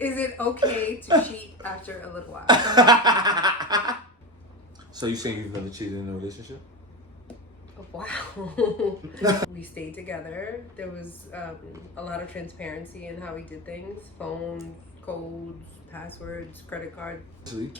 Is it okay to cheat after a little while? So you saying you've never cheated in a relationship? Wow. We stayed together. There was a lot of transparency in how we did things. Phone, codes, passwords, credit card. Actually,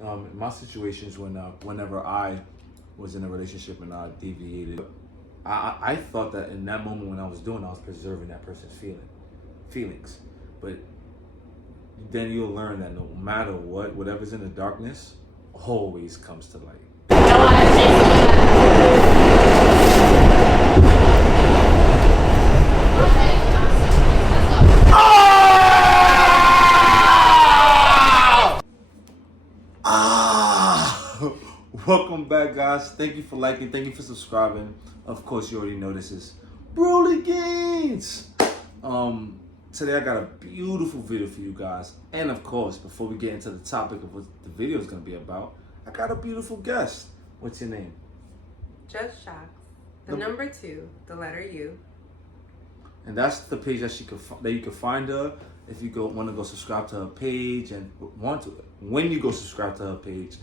in my situations whenever I was in a relationship and I deviated, I thought that in that moment when I was preserving that person's feelings. But then you'll learn that no matter what, whatever's in the darkness always comes to light. Welcome back, guys. Thank you for liking, thank you for subscribing. Of course, you already know this is BrOlyGainz. Today I got a beautiful video for you guys. And of course, before we get into the topic of what the video is going to be about, I got a beautiful guest. What's your name? Just Shocks. The number 2, the letter U. And that's the page that you can find her if you want to go subscribe to her page and when you go subscribe to her page,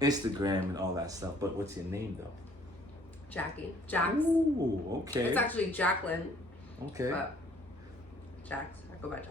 Instagram and all that stuff. But what's your name though? Jackie. Jax. Ooh, okay. It's actually Jacqueline. Okay. But Jax. I go by Jax.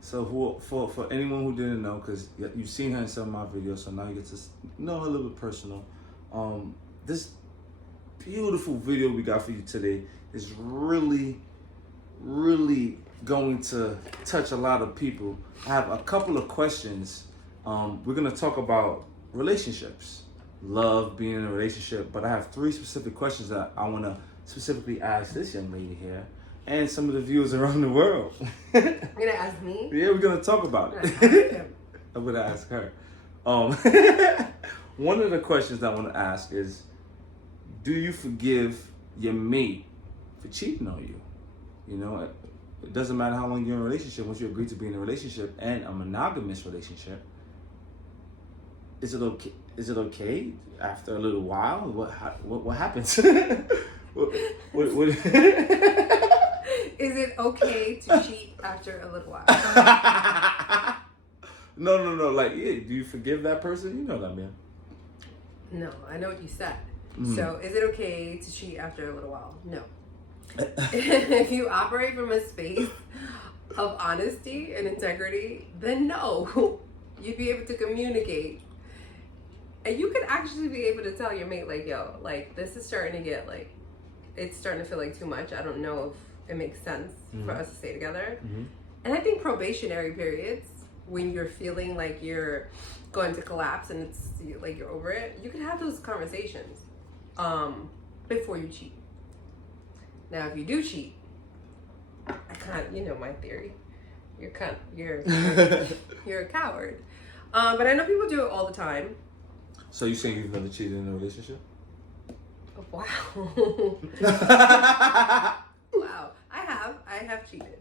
So for anyone who didn't know, because you've seen her in some of my videos, so now you get to know her a little bit personal. This beautiful video we got for you today is really going to touch a lot of people. I have a couple of questions. We're going to talk about relationships, love, being in a relationship, but I have 3 specific questions that I want to specifically ask this young lady here and some of the viewers around the world. You're gonna ask me? Yeah, we're gonna talk about it. I'm gonna ask her. One of the questions I want to ask is, do you forgive your mate for cheating on you? You know, it doesn't matter how long you're in a relationship. Once you agree to be in a relationship and a monogamous relationship, is it okay? Is it okay after a little while? What happens? what Is it okay to cheat after a little while? No. Like, yeah, do you forgive that person? You know what I mean? No, I know what you said. So, is it okay to cheat after a little while? No. If you operate from a space of honesty and integrity, then no. You'd be able to communicate. And you could actually be able to tell your mate, like, yo, like, this is starting to get, like, it's starting to feel like too much. I don't know if it makes sense for us to stay together. And I think probationary periods, when you're feeling like you're going to collapse and it's like you're over it, you can have those conversations before you cheat. Now, if you do cheat, you know my theory. You're a coward. But I know people do it all the time. So you saying you've never cheated in a relationship? Wow. Wow. I have cheated.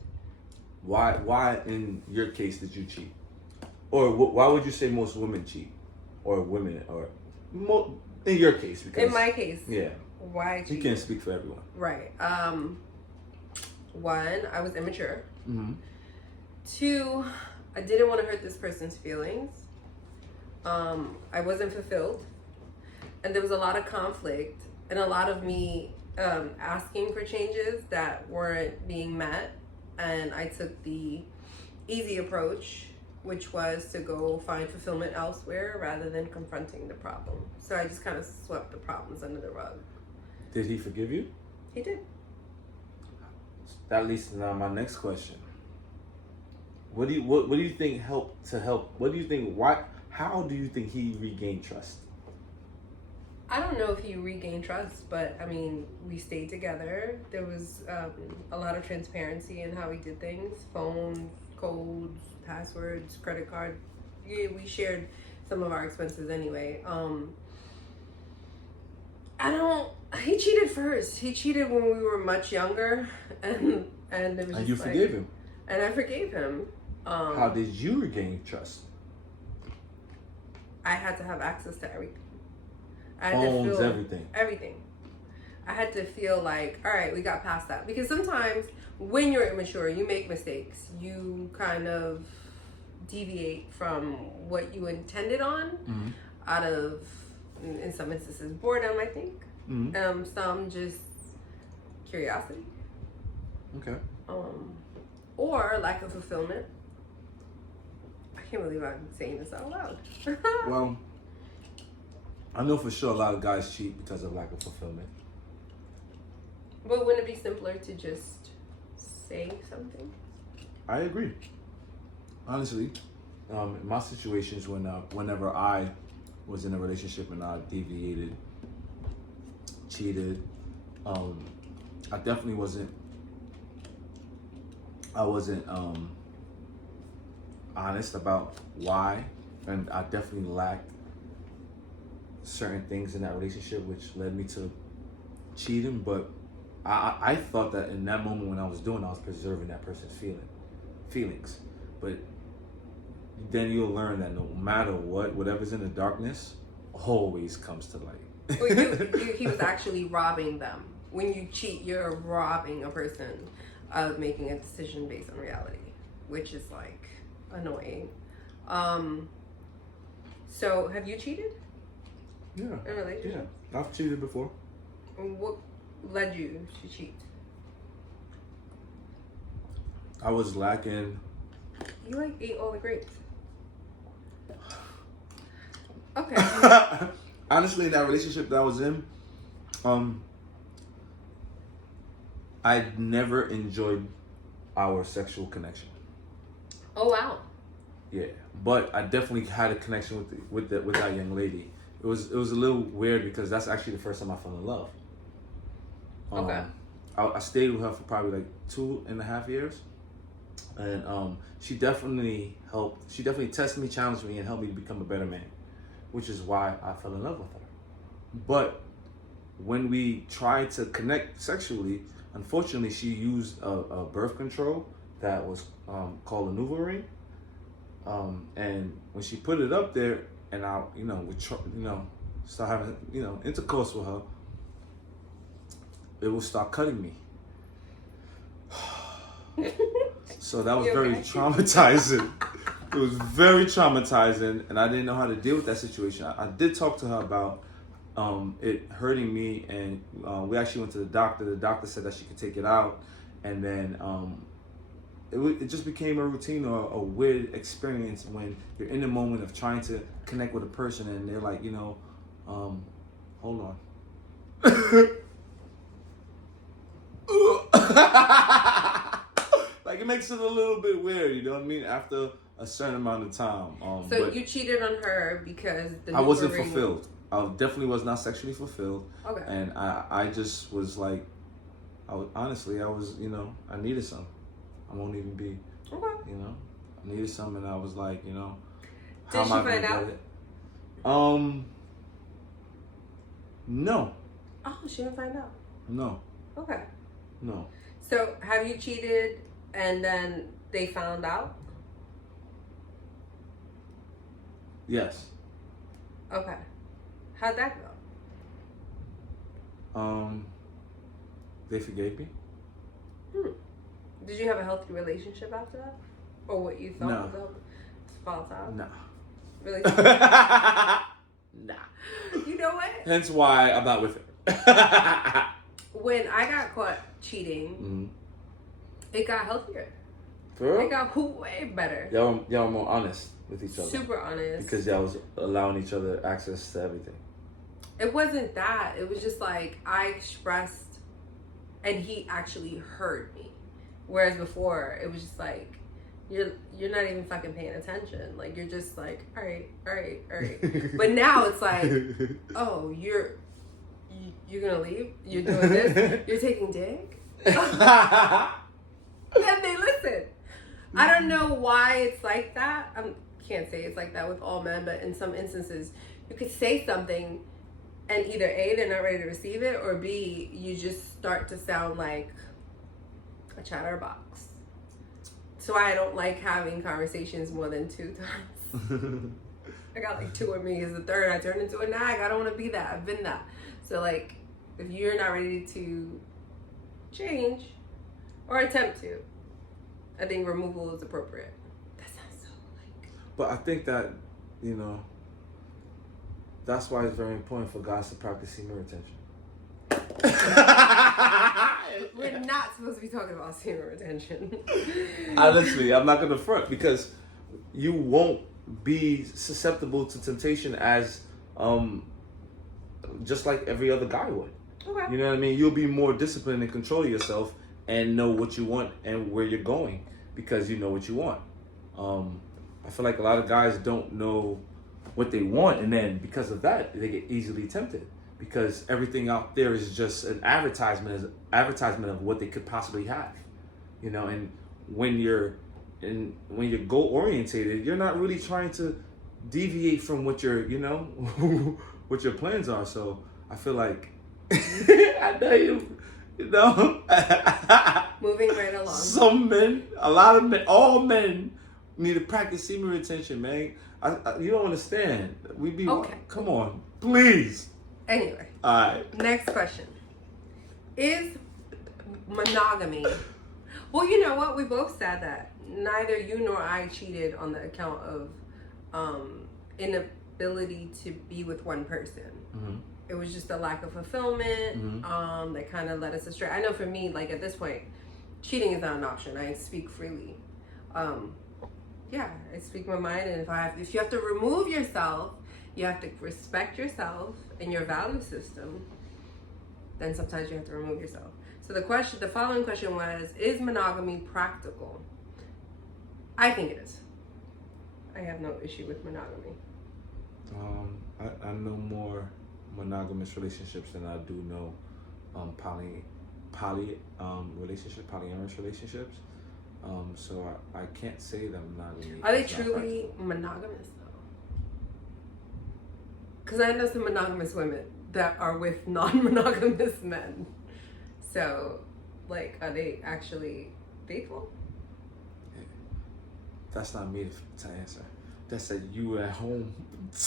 Why in your case did you cheat? Or why would you say most women cheat? Or women, or in your case? Because, in my case. Yeah. Why cheat? You can't speak for everyone. Right. 1, I was immature. 2, I didn't want to hurt this person's feelings. I wasn't fulfilled. And there was a lot of conflict and a lot of me asking for changes that weren't being met. And I took the easy approach, which was to go find fulfillment elsewhere rather than confronting the problem. So I just kind of swept the problems under the rug. Did he forgive you? He did. That leads to now my next question. What do you think helped to help? How do you think he regained trust? I don't know if he regained trust, but I mean, we stayed together. There was a lot of transparency in how we did things. Phone, codes, passwords, credit card. Yeah, we shared some of our expenses anyway. He cheated first. He cheated when we were much younger, and it was. And you forgave him. And I forgave him. How did you regain trust? I had to have access to everything. Phones, everything. Everything. I had to feel like, all right, we got past that. Because sometimes when you're immature, you make mistakes. You kind of deviate from what you intended on out of, in some instances, boredom, I think. Some just curiosity. Okay. Or lack of fulfillment. I can't believe I'm saying this out loud. Well, I know for sure a lot of guys cheat because of lack of fulfillment. But wouldn't it be simpler to just say something? I agree. Honestly, in my situations, whenever I was in a relationship and I deviated, cheated, I definitely wasn't honest about why, and I definitely lacked certain things in that relationship, which led me to cheating. But I thought that in that moment when I was doing, I was preserving that person's feelings. But then you'll learn that no matter what, whatever's in the darkness always comes to light. Well, he was actually robbing them. When you cheat, you're robbing a person of making a decision based on reality, which is like annoying. So have you cheated? Yeah. In a relationship? Yeah. I've cheated before. What led you to cheat? I was lacking. You like ate all the grapes. Okay. Honestly, in that relationship that I was in, I never enjoyed our sexual connection. Oh wow. Yeah, but I definitely had a connection with that young lady. It was a little weird because that's actually the first time I fell in love. Okay. I stayed with her for probably like 2.5 years, and she definitely helped. She definitely tested me, challenged me, and helped me to become a better man, which is why I fell in love with her. But when we tried to connect sexually, unfortunately, she used a birth control that was called a nouveau ring. And when she put it up there, and I, would start having, intercourse with her, it would start cutting me. So that was very traumatizing. It was very traumatizing, and I didn't know how to deal with that situation. I did talk to her about it hurting me, and we actually went to the doctor. The doctor said that she could take it out, and then it just became a routine or a weird experience when you're in the moment of trying to connect with a person, and they're like, hold on. Like, it makes it a little bit weird, you know what I mean? After a certain amount of time. So you cheated on her because I wasn't fulfilled. I definitely was not sexually fulfilled. Okay. And I just was like, I needed some. I won't even be, okay. I needed some, and I was like, how Did am she I gonna find get out? it? No. Oh, she didn't find out. No. Okay. No. So have you cheated and then they found out? Yes. Okay. How'd that go? They forgave me. Did you have a healthy relationship after that? Or what you thought was a volatile? Nah. Really? Nah. You know what? Hence why I'm not with her. When I got caught cheating, it got healthier. For real? It got way better. Y'all were more honest with each other. Super honest. Because y'all was allowing each other access to everything. It wasn't that. It was just like I expressed and he actually heard me. Whereas before, it was just like, you're not even fucking paying attention. Like, you're just like, all right. But now it's like, oh, you're gonna leave? You're doing this? You're taking dick? And they listen. I don't know why it's like that. I can't say it's like that with all men, but in some instances, you could say something and either A, they're not ready to receive it, or B, you just start to sound like a chatterbox. So I don't like having conversations more than 2 times. I got like 2 of me. Is the third, I turn into a nag. I don't want to be that. I've been that. So like, if you're not ready to change or attempt to, I think removal is appropriate. That sounds so like But I think that, you know, that's why it's very important for guys to practice semen retention. We're not supposed to be talking about semen retention. Honestly, I'm not gonna front because you won't be susceptible to temptation as just like every other guy would. Okay. You know what I mean? You'll be more disciplined and control yourself and know what you want and where you're going because you know what you want. I feel like a lot of guys don't know what they want, and then because of that, they get easily tempted because everything out there is just an advertisement of what they could possibly have. You know, and when you're goal orientated, you're not really trying to deviate from what your, you know, what your plans are. So I feel like I know you know. Moving right along. Some men, a lot of men, all men need to practice semen retention, man. You don't understand. We be okay. Come on, please. Anyway. All right. Next question. Is monogamy? Well, you know what? We both said that neither you nor I cheated on the account of inability to be with one person. Mm-hmm. It was just a lack of fulfillment that kind of led us astray. I know for me, like at this point, cheating is not an option. I speak freely. Yeah, I speak my mind, and if you have to remove yourself, you have to respect yourself and your value system. Then sometimes you have to remove yourself. So the following question was: is monogamy practical? I think it is. I have no issue with monogamy. I know more monogamous relationships than I do know polyamorous relationships. So I can't say that monogamy. Are they truly monogamous though? Because I know some monogamous women that are with non-monogamous men. So, like, are they actually faithful? That's not me to answer. That's at you at home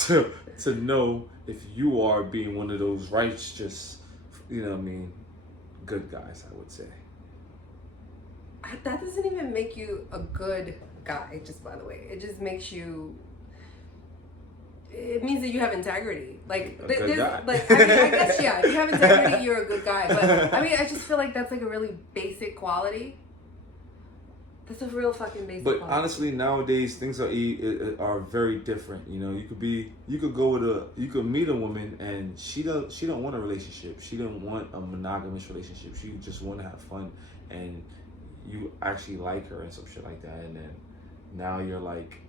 to know if you are being one of those righteous, you know what I mean, good guys, I would say. That doesn't even make you a good guy, just by the way. It just makes you, it means that you have integrity. Like, a good guy. Like, I mean, I guess, yeah, if you have integrity, you're a good guy. But, I mean, I just feel like that's like a really basic quality. That's a real fucking basic quality. But honestly, nowadays, things are very different. You know, you could meet a woman and she don't want a relationship. She don't want a monogamous relationship. She just want to have fun, and you actually like her and some shit like that, and then now you're like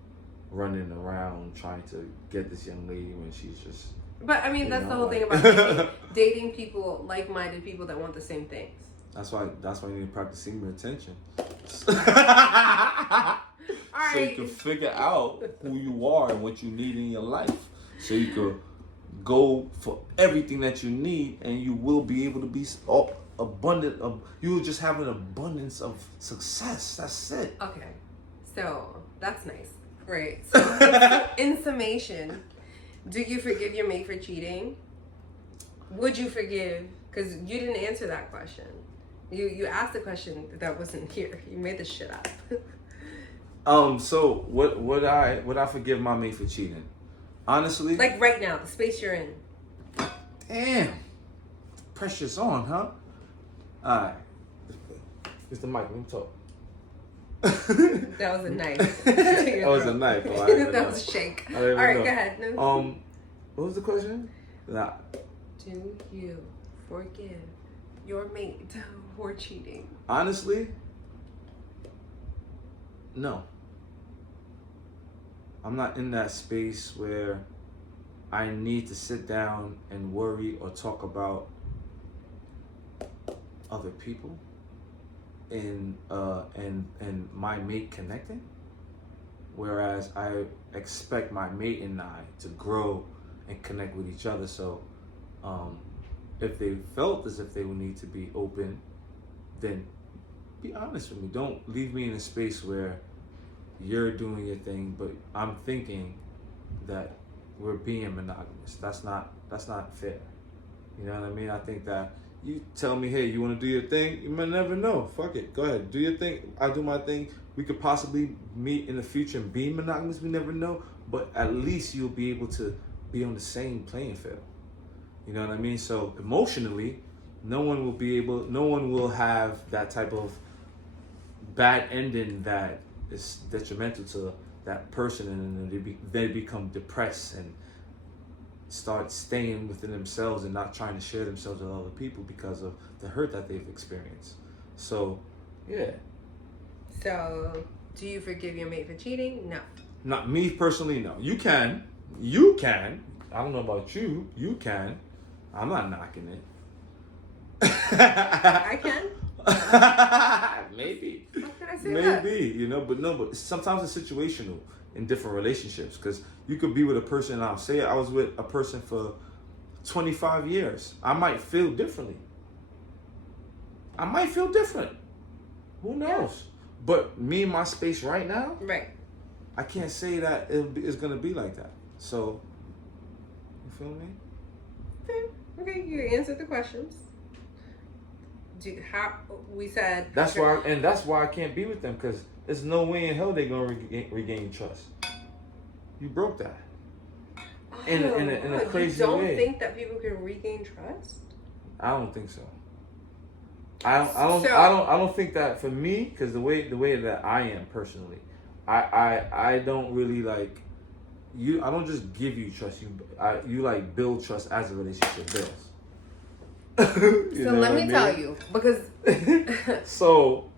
running around trying to get this young lady when she's just. But I mean, that's the whole thing about dating people, like-minded people that want the same things. That's why you need to practice semen retention. All right. So you right. can figure out who you are and what you need in your life. So you can go for everything that you need, and you will be able to be abundant. You will just have an abundance of success. That's it. Okay. So that's nice. Right. So in summation, do you forgive your mate for cheating? Would you forgive? Because you didn't answer that question. You asked a question that wasn't here. You made this shit up. So would I forgive my mate for cheating? Honestly, like right now, the space you're in. Damn. Pressure's on, huh? Alright. It's the mic, let me talk. That was a knife. That was a knife. Oh, that was a shake. Alright, go ahead. No. What was the question? Nah. Do you forgive your mate for cheating? Honestly, no. I'm not in that space where I need to sit down and worry or talk about other people and my mate connecting. Whereas I expect my mate and I to grow and connect with each other. So if they felt as if they would need to be open, then be honest with me. Don't leave me in a space where you're doing your thing, but I'm thinking that we're being monogamous. That's not fair. You know what I mean? I think that You tell me, hey, you want to do your thing? You might never know. Fuck it. Go ahead. Do your thing. I do my thing. We could possibly meet in the future and be monogamous. We never know. But at least you'll be able to be on the same playing field. You know what I mean? So emotionally, no one will have that type of bad ending that is detrimental to that person, and they become depressed and start staying within themselves and not trying to share themselves with other people because of the hurt that they've experienced. So, yeah. So, do you forgive your mate for cheating? No. Not me personally, no. You can. You can. I don't know about you. You can. I'm not knocking it. I can? Maybe. How can I say Maybe, that? you know, but sometimes it's situational in different relationships, because you could be with a person, and I'll say I was with a person for 25 years. I might feel differently. I might feel different. Who knows? Yeah. But me in my space right now, right? I can't say that it's going to be like that. So, you feel me? Okay, you answered the questions. We said that's why I can't be with them, because there's no way in hell they're gonna regain trust. You broke that in a crazy way. You don't think that people can regain trust? I don't think so. I don't think that for me, because the way that I am personally, I don't really like you. I don't just give you trust. You like build trust as a relationship builds. So let me tell you, because so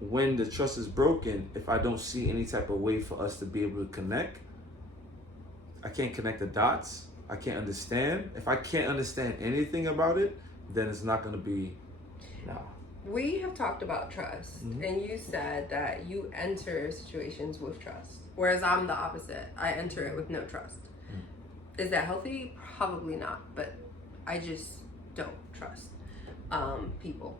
when the trust is broken, if I don't see any type of way for us to be able to connect, I can't connect the dots. I can't understand. If I can't understand anything about it, then it's not going to be, no. We have talked about trust, and you said that you enter situations with trust, whereas I'm the opposite. I enter it with no trust. Is that healthy? Probably not, but I just don't trust people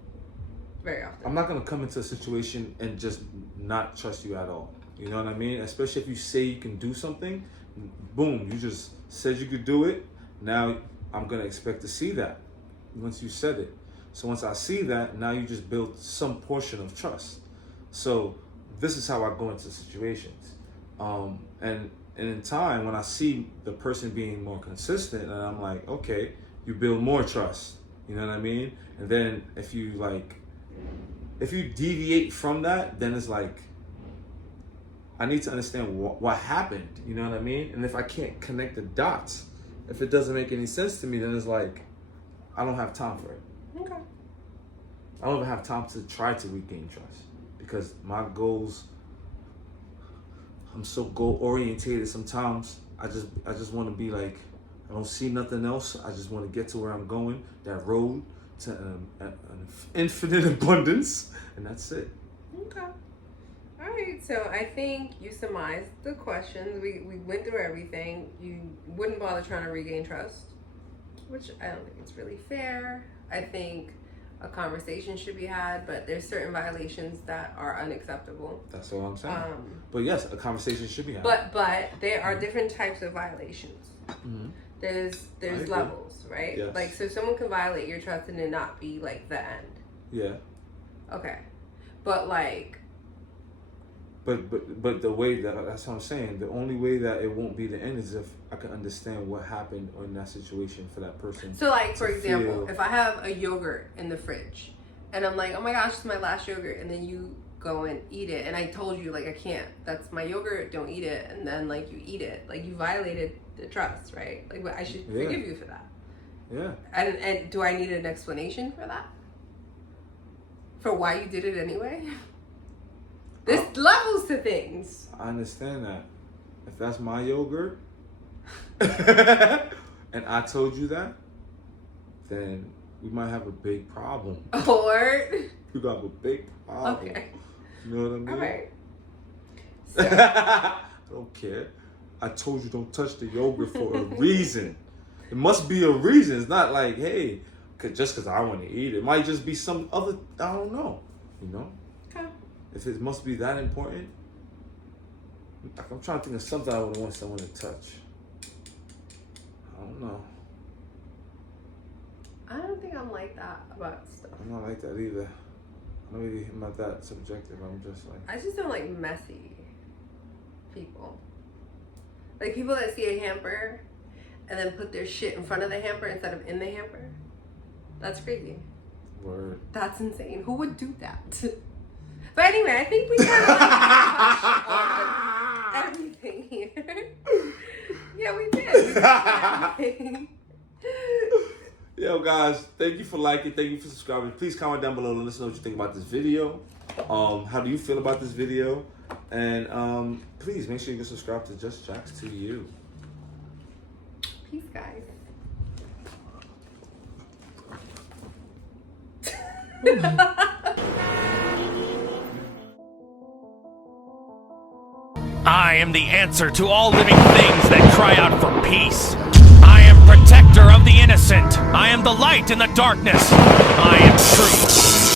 very often. I'm not going to come into a situation and just not trust you at all. You know what I mean? Especially if you say you can do something, boom, you just said you could do it. Now I'm going to expect to see that once you said it. So once I see that, now you just built some portion of trust. So this is how I go into situations. And in time, when I see the person being more consistent, and I'm like, okay, you build more trust. You know what I mean? And then if you deviate from that, then it's like, I need to understand what happened. You know what I mean? And if I can't connect the dots, if it doesn't make any sense to me, then it's like, I don't have time for it. Okay. I don't even have time to try to regain trust, because my goals, I'm so goal orientated sometimes. I just want to be like, I don't see nothing else. I just want to get to where I'm going, that road to an infinite abundance, and that's it. Okay. All right. So I think you surmised the questions. We went through everything. You wouldn't bother trying to regain trust, which I don't think it's really fair. I think a conversation should be had, but there's certain violations that are unacceptable. That's all I'm saying. But yes, a conversation should be had. But there are different types of violations. Mm-hmm. There's levels, right? Yes. Like, so someone can violate your trust and it not be like the end. Yeah. Okay. But like. But the way that's what I'm saying. The only way that it won't be the end is if I can understand what happened in that situation for that person. So like, for example, if I have a yogurt in the fridge and I'm like, oh my gosh, it's my last yogurt, and then you go and eat it, and I told you like, I can't, that's my yogurt, don't eat it, and then like you eat it, like you violated the trust, right? Like, I should forgive you for that. Yeah. And do I need an explanation for that? For why you did it anyway? There's levels to things. I understand that. If that's my yogurt, and I told you that, then we might have a big problem. Or we got a big problem. Okay. You know what I mean? All right. So. I don't care. I told you don't touch the yogurt for a reason. It must be a reason. It's not like, hey, just because I want to eat it. It might just be some other, I don't know. You know? Okay. If it must be that important, I'm trying to think of something I would want someone to touch. I don't know. I don't think I'm like that about stuff. I'm not like that either. I'm not that subjective. I'm just like. I just don't like messy people. Like people that see a hamper and then put their shit in front of the hamper instead of in the hamper. That's crazy. Word. That's insane. Who would do that? But anyway, I think we kind of touched on everything here. Yeah, we did. We touched on everything. Yo, guys, thank you for liking. Thank you for subscribing. Please comment down below and let us know what you think about this video. How do you feel about this video? And please make sure you can subscribe to Just Jacks to You. Peace, guys. I am the answer to all living things that cry out for peace. I am protector of the innocent. I am the light in the darkness. I am truth.